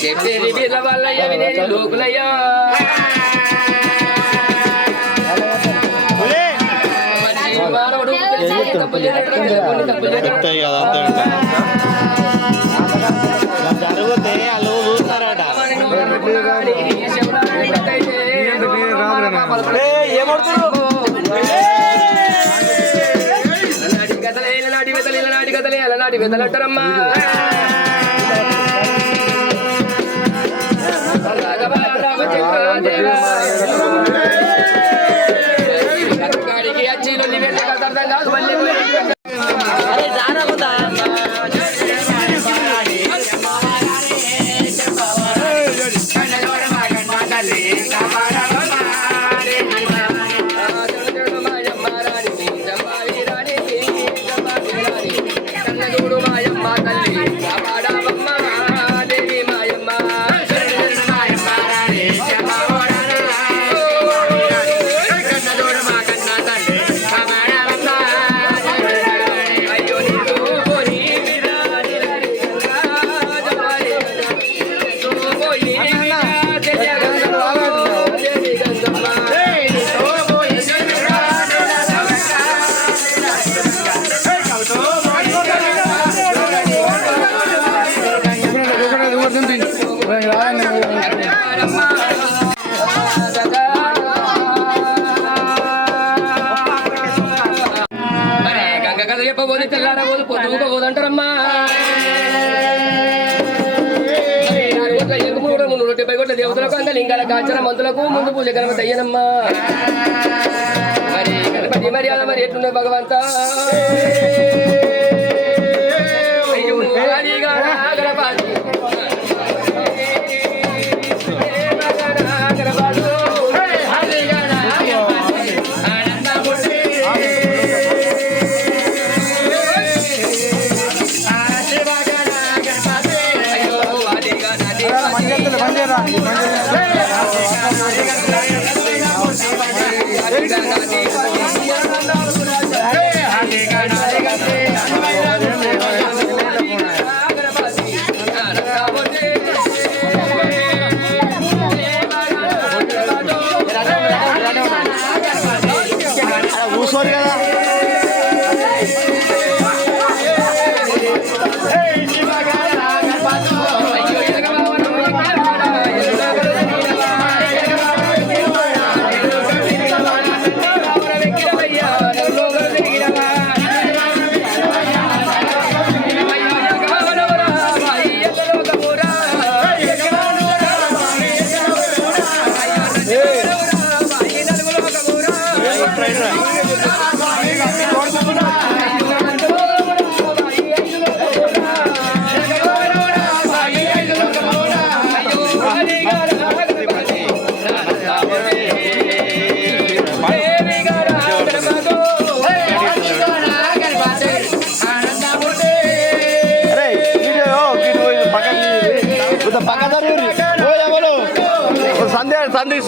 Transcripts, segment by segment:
చెప్పేది వీళ్ళ వల్లయ్య వినేది లోకులయ్యా మానవుడు తప్పులు జరిగితే వాళ్ళు చూస్తారట నాటి కథలే అలనాటి వెతలంటారమ్మా చెప్పబోదు తెల్లారబోదు పొద్దుకోబోదంటారమ్మా 170 కోట్ల దేవతలకు అంత లింగాల కాచన మంతులకు ముందు పూజ గణపతి అయ్యనమ్మా మరి గణపతి మర్యాద మరి ఎట్లున్నది భగవంతా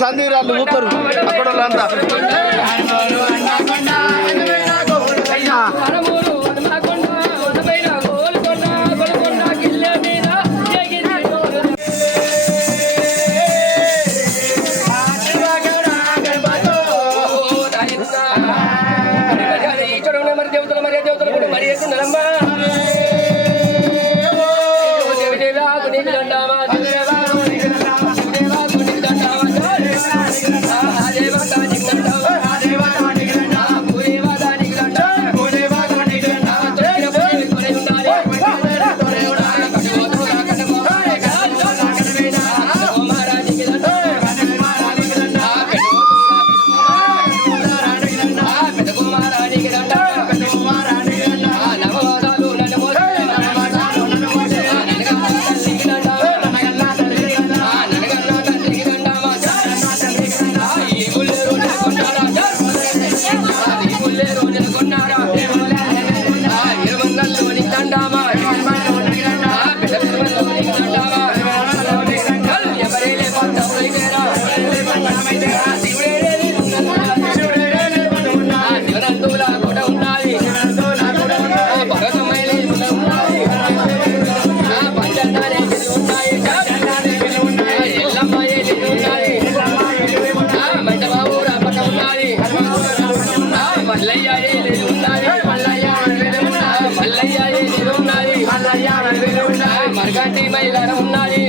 సంధి వాళ్ళు చూస్తారు అక్కడ వాళ్ళంతా మరి దేవతలు మరి దేవతలు కూడా మరి వేస్తున్నారమ్మా దేవా మరిగంటి మైలార ఉన్నది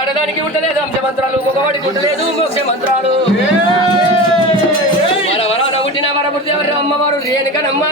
అడదానికి ఉండలేదు అంశ మంత్రాలు ఒకవాడికి ఉండలేదు మోక్ష మంత్రాలు వరవరాన పుట్టిన వరపుడితే ఎవరు అమ్మవారు రేణుకనమ్మ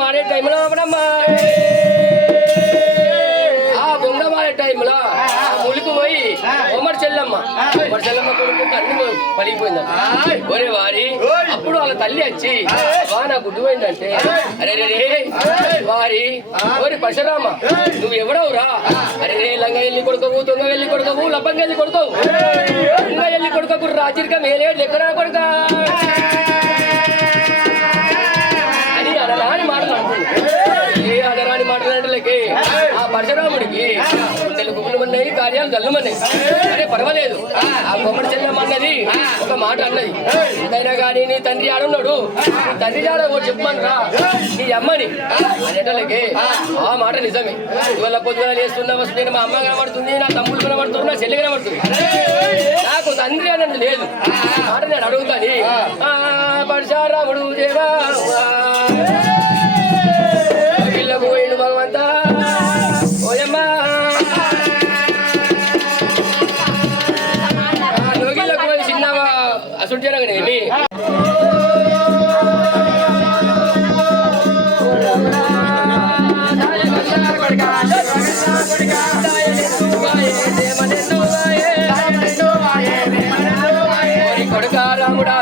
వాడే టైంలో అవడమ్మా ఆ బొంగ వాడే టైంలో ములికి పోయి ఉమ్మడి చెల్లమ్మ కొడుకు అన్ని పలిగిపోయిందంట ఒరే వారి అప్పుడు వాళ్ళ తల్లి వచ్చి నా గుడ్డు పోయిందంటే అరే రే వారి ఓరి పరశురామ నువ్వు ఎవడవురా అరే రే లంగ వెళ్ళి కొడుకోవు దొంగ వెళ్ళి కొడుకోవు లబ్బంగా వెళ్ళి కొడుకోవు లంగ వెళ్ళి కొడుకోకు రాజరిక మేలే లెక్కరా కొడుక అదరాని మాటలు ఏ అదరాని మాటలు అంటే ఆ పరశురాముడికి తెలుగు మన్నాయి కార్యాలు జల్లుమన్నాయి అరే పర్వాలేదు ఆ కొమ్మడి చెల్లెమ్మ అన్నది ఒక మాట అన్నది ఎంతైనా కానీ నీ తండ్రి ఆడున్నాడు నీ తండ్రి జాడ చెప్పమనరా నీ అమ్మని అనేటలకి ఆ మాట నిజమే ఇవాళ పొద్దున చేస్తున్నా వస్తుంది మా అమ్మ కనబడుతుంది నా తమ్ముడు కనబడుతుంది నా చెల్లి కనబడుతుంది నాకు తండ్రి అన్నది లేదు మాట నేను అడుగుతాను ఆ పరశురాముడు దేవా పోయిండు భగవంతా ఓయమ్మా లోగిళ్ళకు పోయి చిన్నవా అసలు జరగనేమి కొడుక రాముడా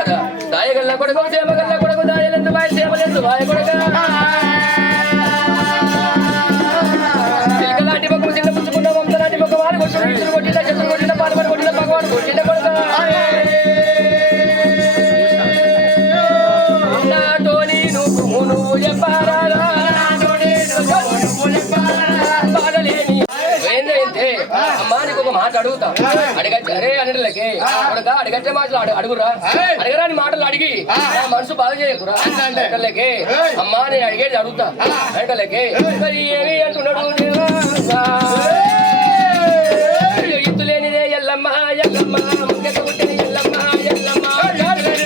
దాయగల్ల కొడుకు సేమగల్ల కొడుకు దాయలందు బాయ్ సేమలందు బాయ్ కొడుక కొట్టిన చెట్లు కొట్టిన పాల్పడి కొట్టిన భగవాన్ కొట్టిన కొడుక నాతోని నువ్వు చెప్పారా బాధలేని ఏంటంటే అమ్మా నీకు ఒక మాట అడుగుతా అడగచ్చు అరే అన్నిటికి కొడుక అడగచ్చే మాటలు అడుగురా అడగరాని మాటలు అడిగి మనసు బాధ చేయకురా అంటలకి అమ్మా నేను అడిగేది అడుగుతా అంటలకి మరి ఏమి అంటున్నాడు ఎల్లమ్మ ఎల్లమ్మ ముగ్గ పుట్టిన ఎల్లమ్మ ఎల్లమ్మ ఎల్లమ్మ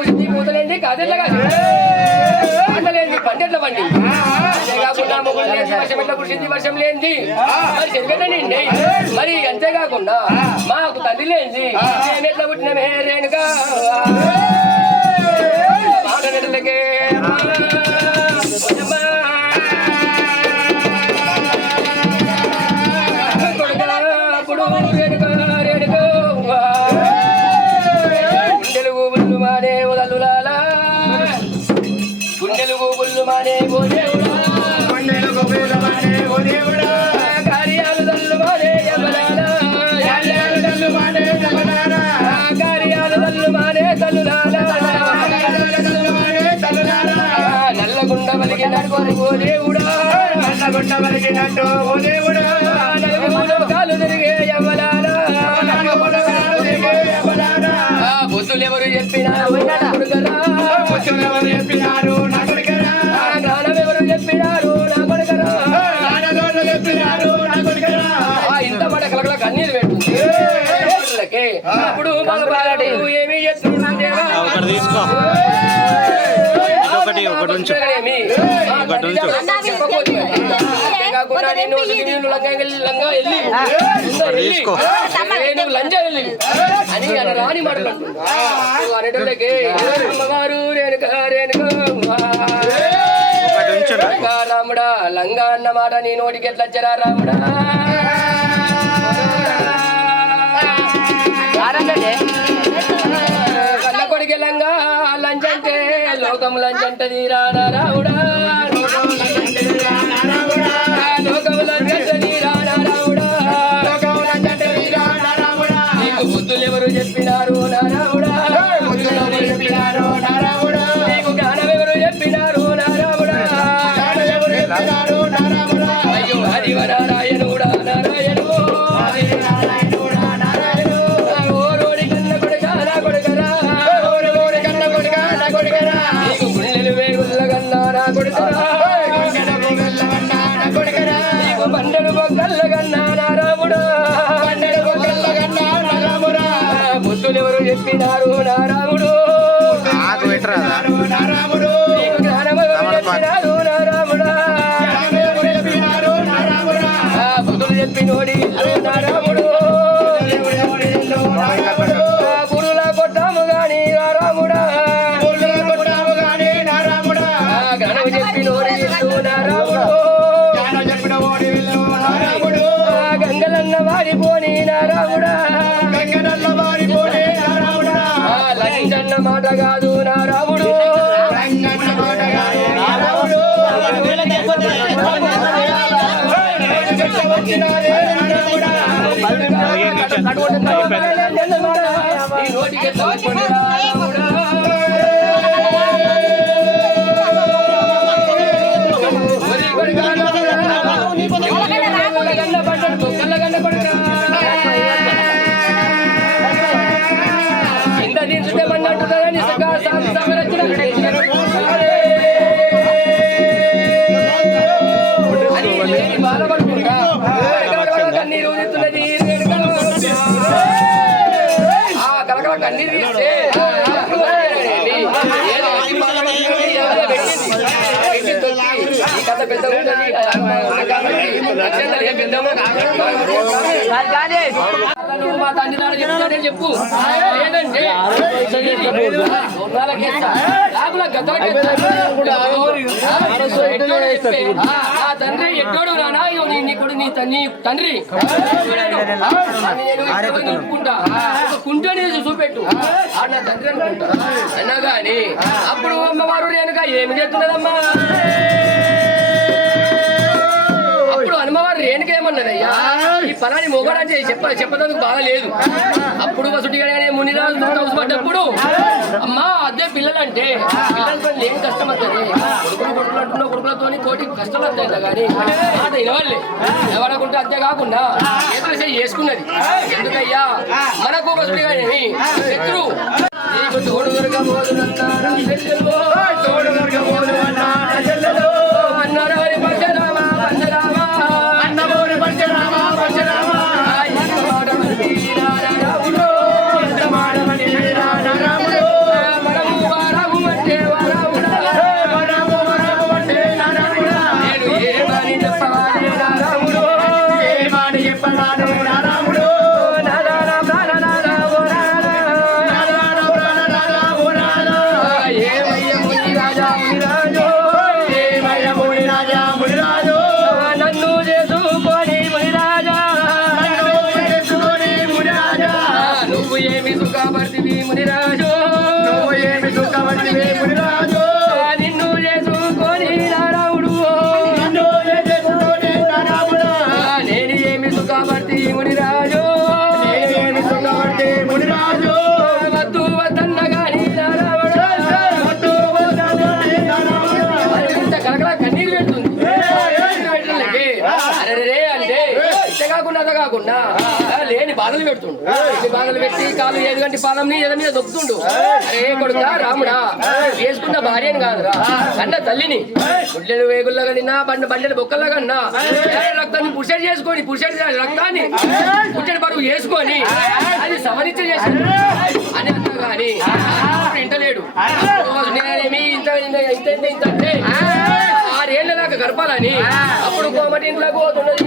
పూసింది పూతలేంది కాదెట్లా పంటలేంది పంటెట్ల పండి అంతేకాకుండా మొక్కలు లేని వర్షం ఎట్లా కురిసింది వర్షం లేనిది మరి చెరుగెట్టనండి మరి అంతేకాకుండా మాకు తండ్రి లేనిది మేము ఎట్లా పుట్టినమే రేణుగా మాట నెట్లకే కార్యాలు తల్లు మానే తల్లులాలా నల్లగుండ వలిగినట్టు ఓ దేవుడా నల్లగుండ వలిగినట్టు ఓ దేవుడా కాలు తిరిగే యమలాలా బుద్ధులెవరు చెప్పినారు బుద్ధులెవరు చెప్పినారు నా కొడుకరా జ్ఞానమెవరు చెప్పినారు నా కొడుకరా జ్ఞానదోళ్ళు చెప్పినారు నా కొడుకరా ఇంత మాట కలకల కన్నీరు పెట్టుకుంది అప్పుడు మగవాడు ఏమి చేస్తున్నాడు తీసుకో ఒకటి ఉంచు ఒకటి ఉంచు తీసుకో అని రాని మాట్లాడుతున్నాడు అనేటోళ్ళకి అమ్మగారు రాముడా లంగా అన్న మాట నీ నోటికి ఎట్లా వచ్చారా రాముడా కన్న కొడికి లంగా లంచంటే లోకం లంచంటది రానా రావుడా లోకం లంచంటది రానా రావుడా నీకు బుద్ధులు ఎవరు చెప్పినారు నారావుడా నీకు జ్ఞానం ఎవరు చెప్పినారు నారావుడా అయ్యో హరివ నారాయణుడా నారాయణు ఓ రోడి కన్న కొడుకా నా కొడుకరా నీకు గుండెలు వేగుల్ల కన్నా నా కొడుకరా నీకు బండెడు బొగ్గల్ల కన్నా నారాముడా బుద్ధులు ఎవరు చెప్పినారు నారాముడు నీకు జ్ఞానం ఎవరు చెప్పినారు నారాముడా బుద్ధులు చెప్పినోడి నారాముడు గురులా కొట్టాము గాని నారాముడా జ్ఞానం చెప్పినోడి నారాముడు గంగలన్న వాడిపోని నారాముడా లంచన్న మాట కాదు నారాముడు కన్నీరు తీస్తే కథ పెద్ద మా తండ్రి నాన్న చెప్తానే చెప్పు లేదంటే ఆ తండ్రి ఎట్టోడు రానా నీకుడు నీ తండ్రి ఒప్పుకుంటా ఒక కుంటని చూపెట్టు ఆ నా తండ్రి అనుకుంటా అన్నా గాని అప్పుడు అమ్మవారు రేణుక ఏమి చేస్తున్నదమ్మా అప్పుడు అమ్మవారు రేణుక ఏమన్నదయ్యా ఈ పనాన్ని మొగడని చెప్పదందుకు బాగా లేదు అప్పుడు వసుటిగానే మునిరాజు పడ్డప్పుడు అమ్మా అదే పిల్లలంటే పిల్లల పని ఏం కష్టం వస్తుంది కొడుకులతో కోటి కష్టం వస్తాయి కానీ మాట వినవాళ్ళే ఎవరకుంటే అంతేకాకుండా ఏదో చేసుకున్నది ఎందుకయ్యా మనకు వసుటిగానే శత్రు నీకు తోడు దొరకబోదునన్నారా తోడు దొరకబోదు అన్నారా అంతేకాకుండా లేని బాధలు పెడుతుండు. లేని బాధలు పెట్టి కాలు 7 గంటల పాదంని ఏదో మీద దొక్కుతుండు. అరే కొడుక రాముడా, చేసుకున్న భార్యని కాదురా కన్న తల్లిని గుడ్లెలు వేగుల్లా కన్నా బండెలు బొక్కల్లా కన్నా రక్తాన్ని పుషెడ్ చేసుకొని రక్తాన్ని పుట్టెడు బరువు చేసుకొని అది సమరిచ్చ చేసి అని అన్నా గాని ఇంటలేడు. నేనేమి ఇంత అంటే 6 ఏళ్ళ దాకా గడపాలని అప్పుడు కోమటి ఇంట్లోకి పోతున్నది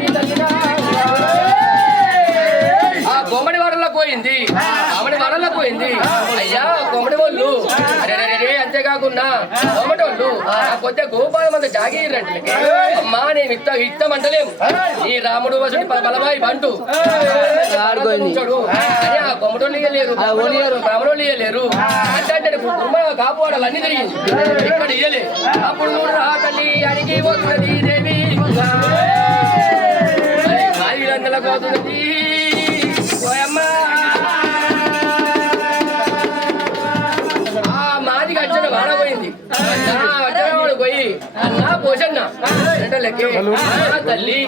ఆ కోమటి వాడల్లో పోయింది. ఆమెడి వాడల్లో పోయింది. అయ్యా కోమటి వాళ్ళు అరే అంతేకాకుండా కోమటి వాళ్ళు కొద్దిగా గోపాలం అంత జాగిరంటే అమ్మా నేను ఇత్తం అంటలేము. ఈ రాముడు వసతి బలమాయి బంటు అని ఆ కోమటోళ్ళు ఇయ్యలేరు, రాముడోళ్ళు ఇయ్యలేరు అంటే కాపువాడాలు అన్ని తిరిగింది ఇక్కడ ఇయ్యలే. అప్పుడు రా తల్లి అడిగి పోతున్నది దేవి వీళ్ళందరికి పోతున్నది మాదికి అచ్చన వాడపోయింది. వాడు పోయి అన్నా పోషన్న తల్లి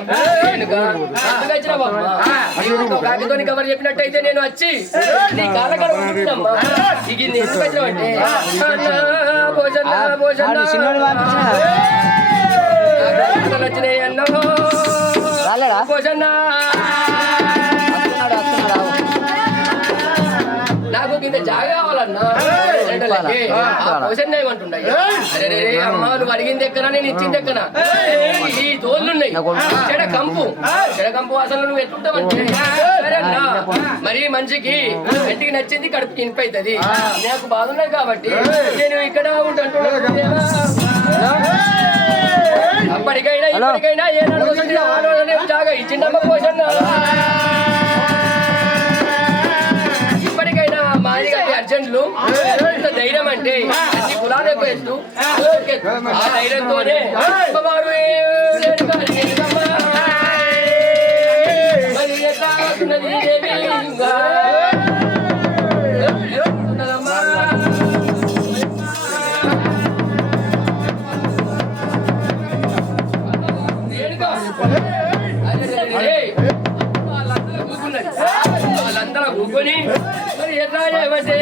కాకితో కవర్ చెప్పినట్టయితే నేను వచ్చి నీ కాళ్ళ కడమ్మా దిగింది. ఎందుకు వచ్చినావంటే పోషన్న వచ్చినాయి అన్నో పోషన్న నాకు కింద జాగా కావాలన్నా పోషన్న ఏమంటుండే అమ్మా నువ్వు అడిగింది ఎక్కనా నేను ఇచ్చింది ఎక్కనా ఈ తోళ్ళున్నాయి చెడకంపు అసలు నువ్వు ఎట్లుంటావంటే సరే అన్నా మరి మనిషికి ఇంటికి నచ్చింది కడుపు తినిపి అవుతుంది. నాకు బాధ ఉన్నాయి కాబట్టి నేను ఇక్కడ ఉంటున్నా. అప్పటికైనా ఇప్పటికైనా ఏ నడుగుతుంది జాగా ఇచ్చిందమ్మ పోషన్న. ఇప్పటికైనా మాది అర్జెంట్లు ధైర్యం అంటే అన్ని కులాలు ఎక్కువ ఎత్తు ఆ ధైర్యంతోనే వారు ఎట్లా అవుతున్నది వాళ్ళందరూ కూకుని మరి ఎట్లా చేయమంటే